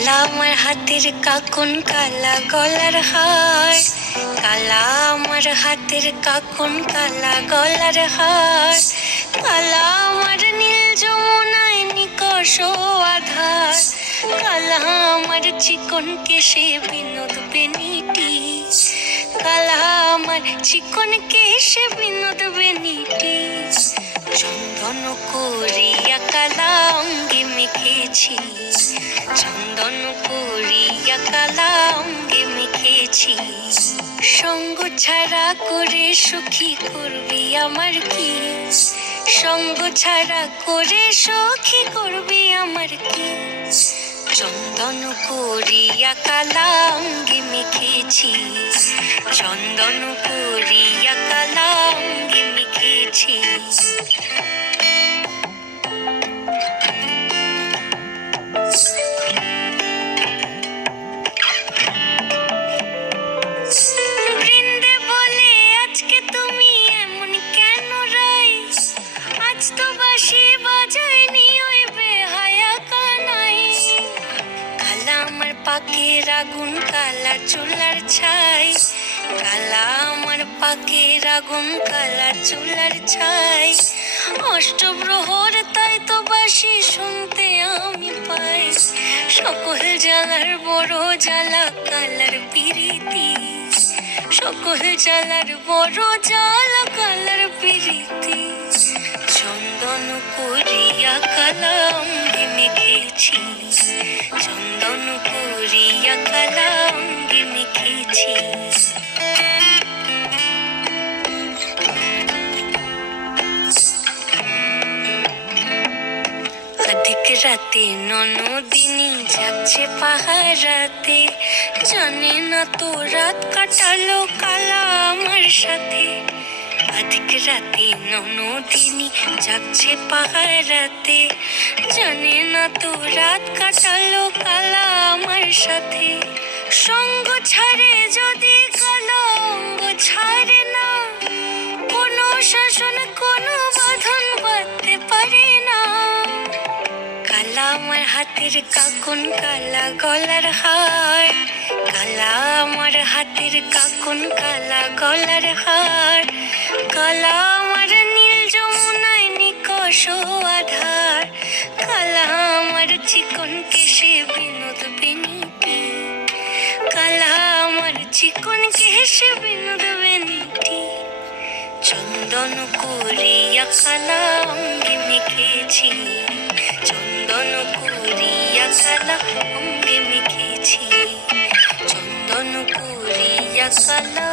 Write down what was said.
কালা আমার হাতের কাকন, কালা গলার হার। কালা আমার হাতের কাকন, কালা গলার হার। কালা আমার নীল যমুনায় নিকষ আধার। কালা আমার চিকন কেশে বিনোদ বেনিটি। কালা আমার চিকন কেশে বিনোদ বেনিটি। চন্দন করিয়া কালা অঙ্গে মেখেছি। চন্দন করিয়া কালা অঙ্গে মেখেছি। সঙ্গ ছাড়া করে সখী করবি আমার কি? সঙ্গ ছাড়া করে সখী করবি আমার কি? চন্দন করিয়া কালা অঙ্গে মেখেছি। চন্দন করিয়া কালা অঙ্গে মেখেছি। বৃন্দে বলে আজকে তুমি এমন কেন রাই? আজ তো বাঁশি বাজায়নি ওই বেহায়া কানাই। কালা আমার পাকের আগুন, কালা চুলার ছাই। কালা আমার পাকের আগুন, কালা চুলার ছাই। অষ্টপ্রহর তাই তো বাঁশি শুনতে আমি পাই। সকল জ্বালার বড় জ্বালা কালার পিরিতি। সকল জ্বালার বড় জ্বালা কালার পিরিতি। চন্দন করিয়া কালা অঙ্গে মেখেছি। চন্দন করিয়া কালা অঙ্গে মেখেছি। অধিক রাতে ননদিনী যাচ্ছে পাহারাতে। জানে না তো রাত কাটালো কালা আমার সাথে। অধিক রাতে ননদিনী যাচ্ছে পাহারাতে। জানে না তো রাত কাটালো কালা আমার সাথে। সঙ্গ ছাড়ে যদি কালা অঙ্গ ছাড়ে না। কোনো শাসন কোনো বাঁধন বাঁধতে পারে না। কালা আমার হাতের কাকন, কালা গলার হার। কালা আমার হাতের কাকন, কালা গলার হার। কালা আমার নীল যমুনায় নিকষ আধার। কালা আমার চিকন কেশে বিনোদ বেনিটি। কালা আমার চিকন কেশে বিনোদ বেনিটি। চন্দন করিয়া কালা অঙ্গে মেখেছি। চন্দন করিয়া কালা অঙ্গে মেখেছি। চন্দন করিয়া কালা